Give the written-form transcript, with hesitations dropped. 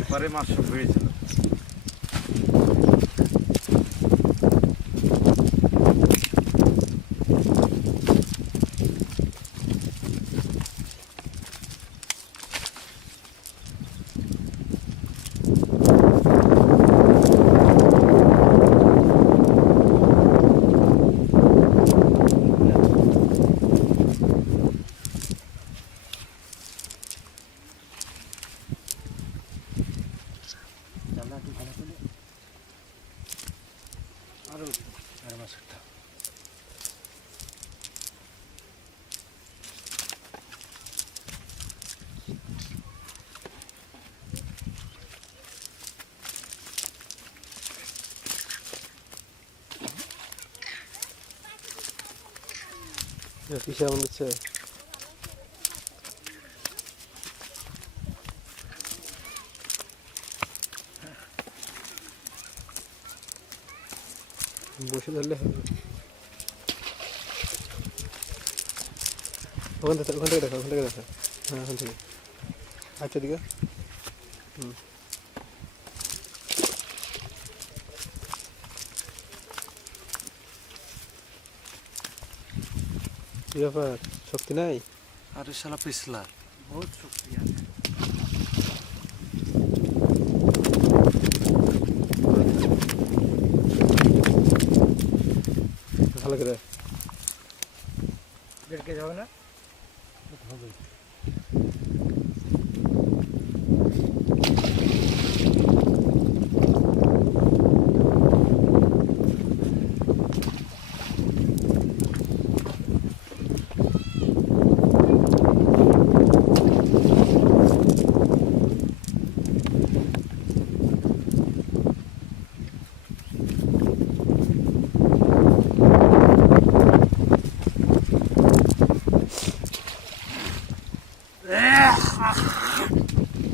এবারে মাছ সব হয়েছিল। আরো মাছ একটা পিসা মনে হচ্ছে বসে ধরলে হবে। ওখান থেকে দেখা হ্যাঁ ওখান থেকে আচ্ছা দিকে কি ব্যাপার শক্তি নাই? আরে শালা পিছলা বহুত শক্তি আছে। ভালো করে বেরকে যাবে না হবে।